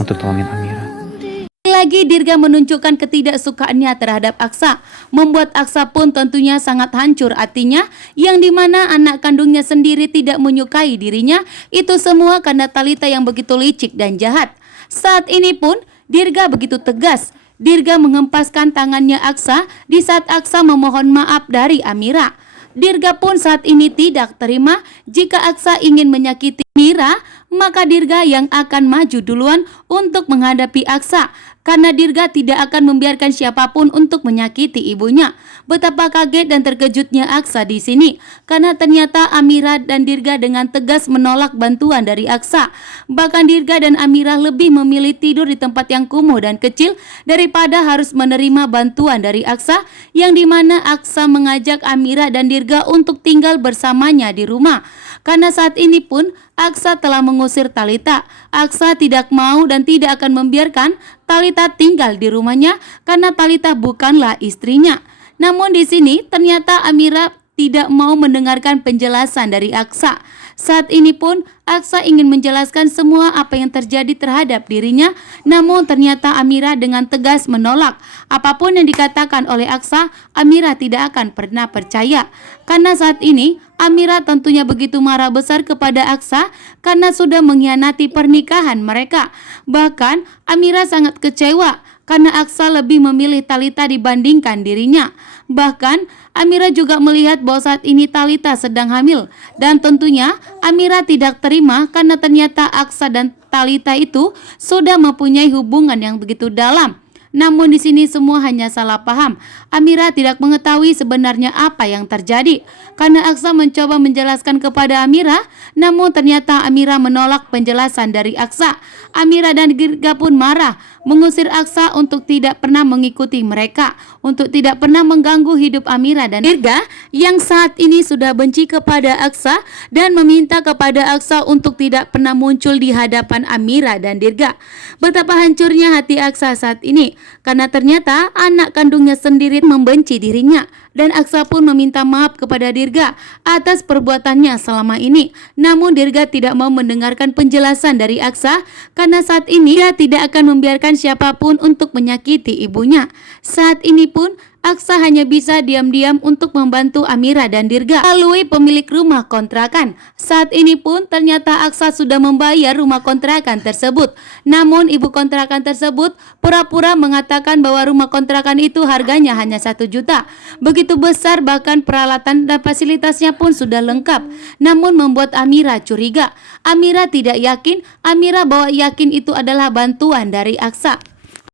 untuk tolongin Amira. Lagi Dirga menunjukkan ketidaksukaannya terhadap Aksa, membuat Aksa pun tentunya sangat hancur hatinya, yang dimana anak kandungnya sendiri tidak menyukai dirinya. Itu semua karena Talitha yang begitu licik dan jahat. Saat ini pun Dirga begitu tegas. Dirga menghempaskan tangannya Aksa di saat Aksa memohon maaf dari Amira. Dirga pun saat ini tidak terima jika Aksa ingin menyakiti Amira, maka Dirga yang akan maju duluan untuk menghadapi Aksa, karena Dirga tidak akan membiarkan siapapun untuk menyakiti ibunya. Betapa kaget dan terkejutnya Aksa di sini, karena ternyata Amira dan Dirga dengan tegas menolak bantuan dari Aksa. Bahkan Dirga dan Amira lebih memilih tidur di tempat yang kumuh dan kecil daripada harus menerima bantuan dari Aksa, yang dimana Aksa mengajak Amira dan Dirga untuk tinggal bersamanya di rumah. Karena saat ini pun Aksa telah mengusir Talitha. Aksa tidak mau dan tidak akan membiarkan Talitha tinggal di rumahnya karena Talitha bukanlah istrinya. Namun di sini ternyata Amira tidak mau mendengarkan penjelasan dari Aksa. Saat ini pun Aksa ingin menjelaskan semua apa yang terjadi terhadap dirinya, namun ternyata Amira dengan tegas menolak. Apapun yang dikatakan oleh Aksa, Amira tidak akan pernah percaya. Karena saat ini Amira tentunya begitu marah besar kepada Aksa karena sudah mengkhianati pernikahan mereka. Bahkan Amira sangat kecewa karena Aksa lebih memilih Talitha dibandingkan dirinya. Bahkan Amira juga melihat bahwa saat ini Talitha sedang hamil, dan tentunya Amira tidak terima karena ternyata Aksa dan Talitha itu sudah mempunyai hubungan yang begitu dalam. Namun di sini semua hanya salah paham. Amira tidak mengetahui sebenarnya apa yang terjadi. Karena Aksa mencoba menjelaskan kepada Amira, namun ternyata Amira menolak penjelasan dari Aksa. Amira dan Dirga pun marah, mengusir Aksa untuk tidak pernah mengikuti mereka, untuk tidak pernah mengganggu hidup Amira dan Dirga yang saat ini sudah benci kepada Aksa, dan meminta kepada Aksa untuk tidak pernah muncul di hadapan Amira dan Dirga. Betapa hancurnya hati Aksa saat ini, karena ternyata anak kandungnya sendiri membenci dirinya, dan Aksa pun meminta maaf kepada Dirga atas perbuatannya selama ini. Namun Dirga tidak mau mendengarkan penjelasan dari Aksa, karena saat ini dia tidak akan membiarkan siapapun untuk menyakiti ibunya. Saat ini pun Aksa hanya bisa diam-diam untuk membantu Amira dan Dirga melalui pemilik rumah kontrakan. Saat ini pun ternyata Aksa sudah membayar rumah kontrakan tersebut. Namun ibu kontrakan tersebut pura-pura mengatakan bahwa rumah kontrakan itu harganya hanya 1 juta. Begitu besar, bahkan peralatan dan fasilitasnya pun sudah lengkap. Namun membuat Amira curiga. Amira tidak yakin, Amira bahwa yakin itu adalah bantuan dari Aksa.